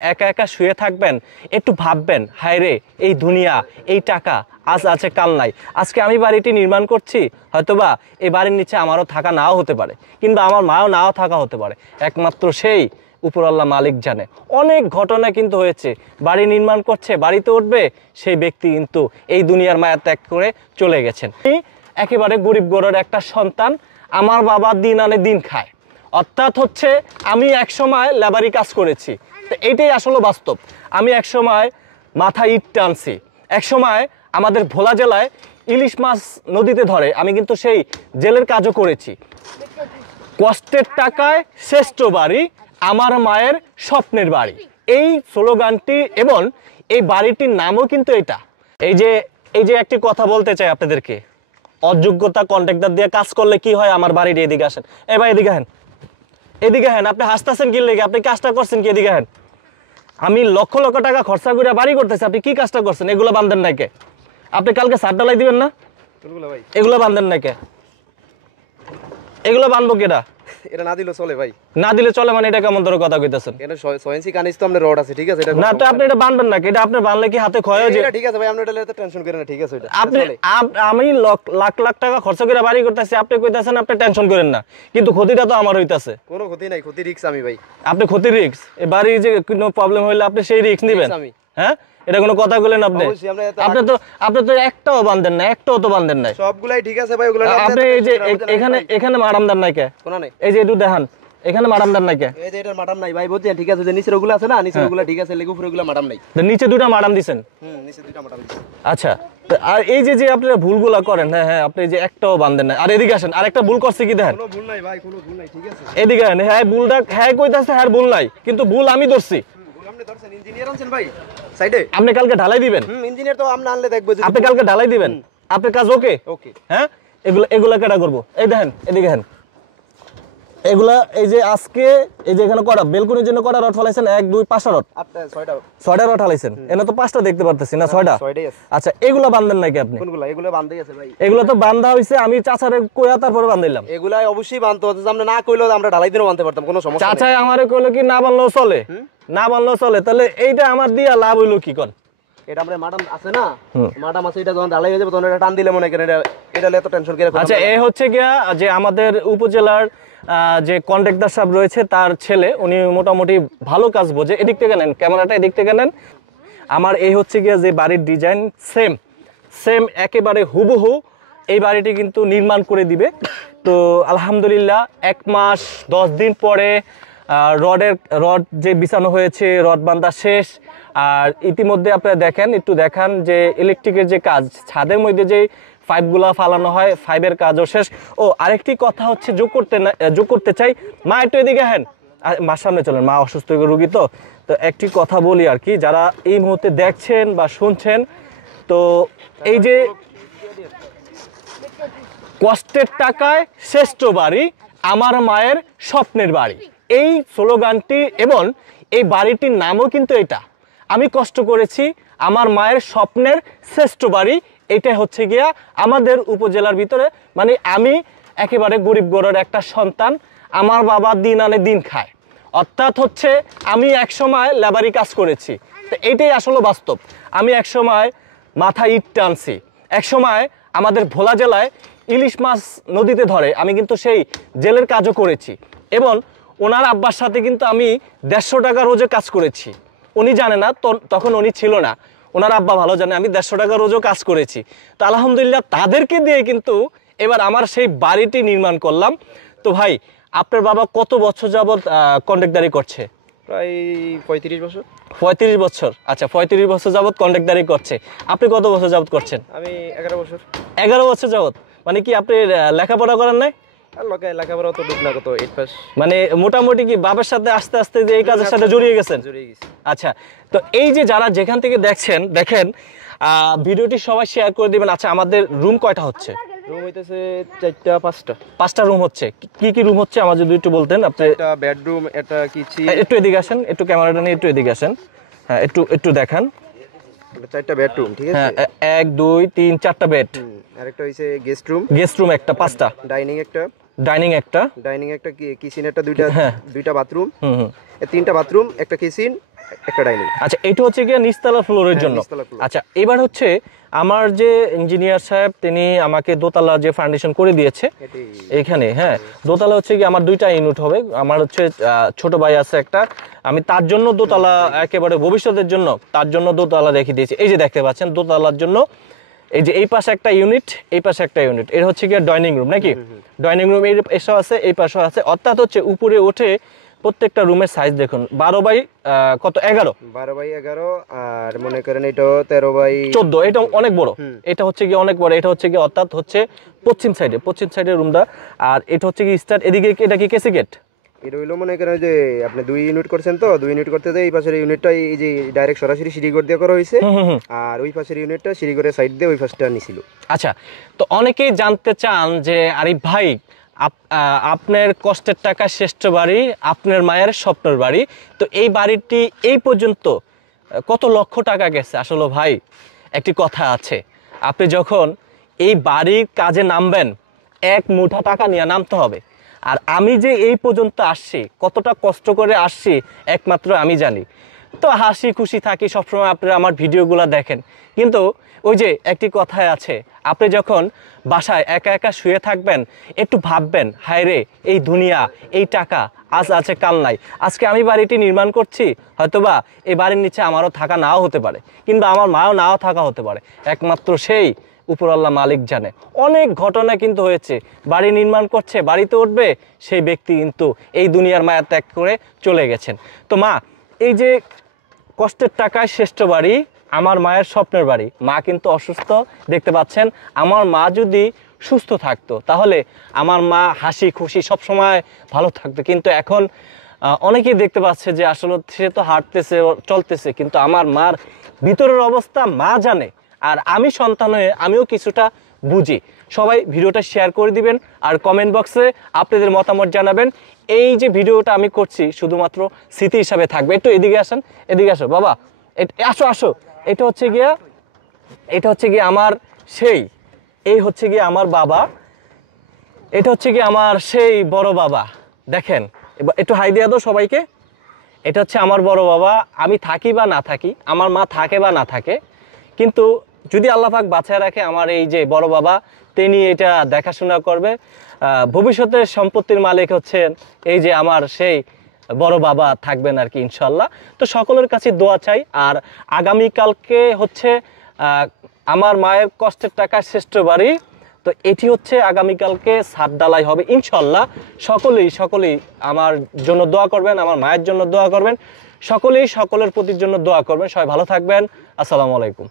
একা একা শুয়ে থাকবেন, একটু ভাববেন, হায় রে এই দুনিয়া, এই টাকা আজ আছে কাল নাই। আজকে আমি বাড়িটি নির্মাণ করছি, হয়তোবা এই বাড়ির নিচে আমারও থাকা নাও হতে পারে, কিংবা আমার মাও নাও থাকা হতে পারে, একমাত্র সেই উপরওয়ালা মালিক জানে। অনেক ঘটনা কিন্তু হয়েছে, বাড়ি নির্মাণ করছে, বাড়িতে উঠবে, সেই ব্যক্তি কিন্তু এই দুনিয়ার মায়া ত্যাগ করে চলে গেছেন। একেবারে গরিব ঘরের একটা সন্তান, আমার বাবা দিন আনে দিন খায়, অর্থাৎ হচ্ছে আমি একসময় লেবারি কাজ করেছি, তো এইটাই আসলে বাস্তব। আমি একসময় মাথায় ইট টানছি, একসময় আমাদের ভোলা জেলায় ইলিশ মাছ নদীতে ধরে, আমি কিন্তু সেই জেলের কাজও করেছি। কষ্টের টাকায় শ্রেষ্ঠ বাড়ি, আমার মায়ের স্বপ্নের বাড়ি, এই স্লোগানটি এবং এই বাড়িটির নামও কিন্তু এটা। এই যে একটি কথা বলতে চাই আপনাদেরকে, অযোগ্যতা কন্ট্রাক্টর দিয়ে কাজ করলে কি হয়, আমার বাড়ির এদিকে আসেন, ভাই এদিকে হেন, এদিকে হেন, আপনি হাসতেছেন কি লেগে, আপনি কাজটা করছেন কি, এদিকে হেন। আমি লক্ষ লক্ষ টাকা খরচা করে বাড়ি করতেছি, আপনি কি কাজটা করছেন, এগুলো বান্ধেন না কে? আপনি কালকে সার ডালাই দিবেন না, এগুলো বান্ধেন না কে? এগুলো বানবো কেটা? এটা না দিলে চলে ভাই, না দিলে চলে মানে এটা কেমন ধরে কথা কইতাছেন? এটা 6 ইঞ্চি কানিস তো আপনার রড আছে, ঠিক আছে, এটা না তো আপনি এটা বানবেন না, এটা আপনি বানলে কি হাতে ক্ষয় হয়ে যায়? ঠিক আছে ভাই, আপনি এটা লইতে টেনশন করেন না, ঠিক আছে। এটা আপনি আমি লাখ লাখ টাকা খরচ করে বাড়ি করতেছি, আপনি কইতাছেন আপনি টেনশন করেন না, কিন্তু ক্ষতিটা তো আমার হইতাছে। কোনো ক্ষতি নাই, ক্ষতি রিস্ক আমি ভাই। আপনি ক্ষতি রিস্ক, এই বাড়ি যে কোনো প্রবলেম হইলে আপনি সেই রিস্ক নেবেন? হ্যাঁ, এটা কোনো কথা বলেন আপনি? আপনি তো একটাও বান্ধেন না, একটাও তো বান্ধেন নাই। সবগুলাই ঠিক আছে ভাই, ওগুলা আপনি এই যে এখানে মারামদার নাই কে? কোনা নাই, এই যে একটু দেখান, এখানে মারামদার নাই কে? এই যে এটার মাডাম নাই ভাই, বুঝছেন, ঠিক আছে, যে নিচের ওগুলা আছে না, নিচের ওগুলা ঠিক আছে, লেগু উপরে ওগুলা মাডাম নাই। নিচে দুটো মারাম দিবেন? নিচে দুটো মাডাম দিছি। আচ্ছা, আর এই যে আপনারা ভুলগুলা করেন, হ্যাঁ আপনি যে একটাও বান্ধেন না। আর এদিকে আসেন, আরেকটা ভুল করছে কি দেখেন? কোনো ভুল নাই ভাই, কোনো ভুল নাই, ঠিক আছে। এদিকে আসেন, হ্যাঁ ভুলটা হ্যাঁ কইতাছে, হ্যাঁ ভুল নাই, কিন্তু ভুল আমি ধরছি। ভুল আপনি ধরছেন, ইঞ্জিনিয়ার আনছেন ভাই সাইডে। আপনি কালকে ঢালাই দিবেন? ইঞ্জিনিয়ার তো আপনি আনলে দেখবো যে আপনি কালকে ঢালাই দিবেন, আপনার কাজ ওকে? ওকে। হ্যাঁ, এগুলা কেটা করবো? এই দেখেন, এদিকে দেখেন, এগুলা এই যে আজকে এই যে এখানে কটা বেলকুনির জন্য কটা রড ফলাইছেন? 1 2 5টা রড, 6টা রড ফলাইছেন। এনে তো 5টা দেখতে পারতেছি না, 6টা। আচ্ছা, এগুলা বান্ধেন নাকি আপনি? কোনগুলা? এগুলো বান্ধই আছে ভাই। এগুলা তো বান্ধা হইছে, আমি চাচারে কইয়া তারপরে বান্ধাইলাম। এগুলা অবশ্যই বানতে হতো, আমরা না কইলেও আমরা ঢালাই দিনও বানতে পারতাম, কোনো সমস্যা নাই। চাচা আমারে কইলো কি না বানলেও চলে, না বানলেও চলে, তাহলে এইটা আমার দিয়া লাভ হইলো কি কোন? এটা আমরা ম্যাডাম আছে না, ম্যাডাম আছে, এটা যখন ঢালাই হয়ে যাবে তখন এটা টান দিলে মনে করেন এটা এত টেনশন করে। আচ্ছা, এই হচ্ছে গিয়া যে আমাদের উপজেলার যে কন্ট্রাক্টর সাহেব রয়েছে, তার ছেলে, উনি মোটামুটি ভালো কাজ বোঝে। এদিক থেকে নেন ক্যামেরাটা, এদিক থেকে নেন। আমার এই হচ্ছে গিয়া যে বাড়ির ডিজাইন সেম একেবারে হুবহু এই বাড়িটি কিন্তু নির্মাণ করে দিবে। তো আলহামদুলিল্লাহ 1 মাস 10 দিন পরে রড যে বিছানো হয়েছে, রড বান্ধা শেষ। আর ইতিমধ্যে আপনারা একটু দেখান যে ইলেকট্রিকের যে কাজ, ছাদের মধ্যে যে পাইপগুলা ফালানো হয়, পাইপের কাজও শেষ। ও আরেকটি কথা হচ্ছে যোগ করতে চাই, মা একটু এদিকে হেন, মার সামনে চলেন, মা অসুস্থ রোগী। তো একটি কথা বলি আর কি, যারা এই মুহূর্তে দেখছেন বা শুনছেন, তো এই যে কষ্টের টাকায় শ্রেষ্ঠ বাড়ি, আমার মায়ের স্বপ্নের বাড়ি, এই স্লোগানটি এবং এই বাড়িটির নামও কিন্তু এটা। আমি কষ্ট করেছি, আমার মায়ের স্বপ্নের শ্রেষ্ঠ বাড়ি, এটা হচ্ছে গিয়া আমাদের উপজেলার ভিতরে। মানে আমি একেবারে গরিব ঘরের একটা সন্তান, আমার বাবা দিন আনে দিন খায়, অর্থাৎ হচ্ছে আমি একসময় লেবারি কাজ করেছি, তো এইটাই আসলে বাস্তব। আমি একসময় মাথায় ইট টানছি, একসময় আমাদের ভোলা জেলায় ইলিশ মাছ নদীতে ধরে, আমি কিন্তু সেই জেলের কাজও করেছি। এবং ওনার আব্বার সাথে কিন্তু আমি 150 টাকা রোজে কাজ করেছি। উনি জানে না, তখন উনি ছিল না, ওনার আব্বা ভালো জানে আমি 150 টাকা রোজও কাজ করেছি। তো আলহামদুলিল্লাহ তাদেরকে দিয়ে কিন্তু এবার আমার সেই বাড়িটি নির্মাণ করলাম। তো ভাই, আপনার বাবা কত বছর যাবত কন্ট্রাক্টদারি করছে? প্রায় 35 বছর। 35 বছর? আচ্ছা, 35 বছর যাবত কন্ট্রাক্টদারি করছে। আপনি কত বছর যাবত করছেন? আমি 11 বছর। 11 বছর যাবত? মানে কি আপনি লেখাপড়া করেন নাই? লেখাপড়া তো ডুব না, কত 8 পাস। মানে মোটামুটি কি বাবার সাথে আস্তে আস্তে যে এই কাজের সাথে জড়িয়ে গেছেন? আচ্ছা, তো এই যে যারা যেখান থেকে দেখেন ভিডিওটি সবাই শেয়ার করে দিবেন। আচ্ছা, আমাদের রুম কয়টা হচ্ছে? রুম হইতেছে 4টা 5টা। 5টা রুম হচ্ছে। কি কি রুম হচ্ছে আমার যদি একটু বলতেন আপনি? একটা বেডরুম, একটা কিচেন। একটু এদিকে আসেন, একটু ক্যামেরাটা নিয়ে একটু এদিকে আসেন, হ্যাঁ একটু দেখান। 4টা বেডরুম, ঠিক আছে। 1 2 3 4টা বেড। আরেকটা হইছে গেস্ট রুম। একটা 5টা। ডাইনিং একটা। ডাইনিং একটা কিচেন একটা, দুইটা বাথরুম, হুম। তিনটা বাথরুম, একটা কিচেন, একটা ডাইনিং। আচ্ছা, এটা হচ্ছে গিয়ে নিচতলা ফ্লোরের জন্য। আচ্ছা, এবার হচ্ছে আমার যে ইঞ্জিনিয়ার সাহেব তিনি আমাকে দোতলা যে ফাউন্ডেশন করে দিয়েছে এখানে, হ্যাঁ দোতলা হচ্ছে কি আমার 2টা ইউনিট হবে। আমার হচ্ছে ছোট ভাই আছে একটা, আমি তার জন্য দোতলা একেবারে ভবিষ্যতের জন্য তার জন্য দোতলা রেখে দিয়েছি। এই যে দেখতে পাচ্ছেন দোতলার জন্য এই যে এই পাশে একটা ইউনিট, এই পাশে একটা ইউনিট, এর হচ্ছে গিয়ে ডাইনিং রুম নাকি, ডাইনিং রুম এই পাশেও আছে এই পাশেও আছে, অর্থাৎ হচ্ছে উপরে উঠে প্রত্যেকটা রুমের সাইজ দেখুন 12 বাই 11 আর মনে করেন এটা 13 বাই 14। এটা অনেক বড়, এটা হচ্ছে কি অনেক বড়, এটা হচ্ছে কি অর্থাৎ হচ্ছে পশ্চিম সাইডে রুমটা। আর এটা হচ্ছে কি স্টার, এদিকে এটা কি কেসি গেট, এটা হইলো মনে করেন যে আপনি 2 ইউনিট করছেন, তো 2 ইউনিট করতে এই পাশের ইউনিটটা এই যে ডাইরেক্ট সরাসরি সিঁড়িঘর দিয়ে করা হয়েছে, আর ওই পাশের ইউনিটটা সিঁড়িঘরের সাইড দিয়ে ওই পাশটা নিছিল। আচ্ছা, তো অনেকেই জানতে চান যে আরিফ ভাই আপনার কষ্টের টাকা শ্রেষ্ঠ বাড়ি, আপনার মায়ের স্বপ্নের বাড়ি, তো এই বাড়িটি এই পর্যন্ত কত লক্ষ টাকা গেছে? আসলে ভাই একটি কথা আছে, আপনি যখন এই বাড়ির কাজে নামবেন 1 মুঠা টাকা নিয়ে নামতে হবে। আর আমি যে এই পর্যন্ত আসছি, কতটা কষ্ট করে আসছি একমাত্র আমি জানি। তো হাসি খুশি থাকি সবসময়, আপনারা আমার ভিডিওগুলো দেখেন, কিন্তু ওই যে একটি কথায় আছে, আপনি যখন বাসায় একা একা শুয়ে থাকবেন একটু ভাববেন, হায় রে এই দুনিয়া, এই টাকা আজ আছে কাল নাই। আজকে আমি বাড়িটি নির্মাণ করছি, হয়তোবা এই বাড়ির নিচে আমারও থাকা নাও হতে পারে, কিংবা আমার মাও নাও থাকা হতে পারে, একমাত্র সেই উপরওয়ালা মালিক জানে। অনেক ঘটনা কিন্তু হয়েছে, বাড়ি নির্মাণ করছে, বাড়িতে উঠবে, সেই ব্যক্তি কিন্তু এই দুনিয়ার মায়া ত্যাগ করে চলে গেছেন। তো মা, এই যে কষ্টের টাকায় শ্রেষ্ঠ বাড়ি, আমার মায়ের স্বপ্নের বাড়ি, মা কিন্তু অসুস্থ দেখতে পাচ্ছেন। আমার মা যদি সুস্থ থাকতো তাহলে আমার মা হাসি খুশি সবসময় ভালো থাকতো, কিন্তু এখন অনেকেই দেখতে পাচ্ছে যে আসলে সে তো হাঁটতেছে চলতেছে, কিন্তু আমার মার ভিতরের অবস্থা মা জানে। আর আমি সন্তান হয়ে আমিও কিছুটা বুঝি। সবাই ভিডিওটা শেয়ার করে দিবেন আর কমেন্ট বক্সে আপনাদের মতামত জানাবেন। এই যে ভিডিওটা আমি করছি শুধুমাত্র স্মৃতি হিসাবে থাকবে। একটু এদিকে আসেন, এদিকে আসো বাবা, আসো। এটা হচ্ছে গিয়ে আমার সেই, এই হচ্ছে গিয়ে আমার বাবা, এটা হচ্ছে গিয়ে আমার সেই বড় বাবা। দেখেন, একটু হাই দিয়ে দাও সবাইকে। এটা হচ্ছে আমার বড় বাবা। আমি থাকি বা না থাকি, আমার মা থাকে বা না থাকে, কিন্তু যদি আল্লাহ পাক বাঁচায় রাখে, আমার এই যে বড় বাবা তিনি এটা দেখাশোনা করবে। ভবিষ্যতের সম্পত্তির মালিক হচ্ছেন এই যে আমার সেই বড় বাবা থাকবেন আর কি ইনশাল্লাহ। তো সকলের কাছে দোয়া চাই। আর আগামীকালকে হচ্ছে আমার মায়ের কষ্টের টাকা শ্রেষ্ঠ বাড়ি, তো এটি হচ্ছে আগামীকালকে ছাদ ঢালাই হবে ইনশাল্লাহ। সকলেই আমার জন্য দোয়া করবেন, আমার মায়ের জন্য দোয়া করবেন, সকলের প্রতির জন্য দোয়া করবেন। সবাই ভালো থাকবেন। আসসালামু আলাইকুম।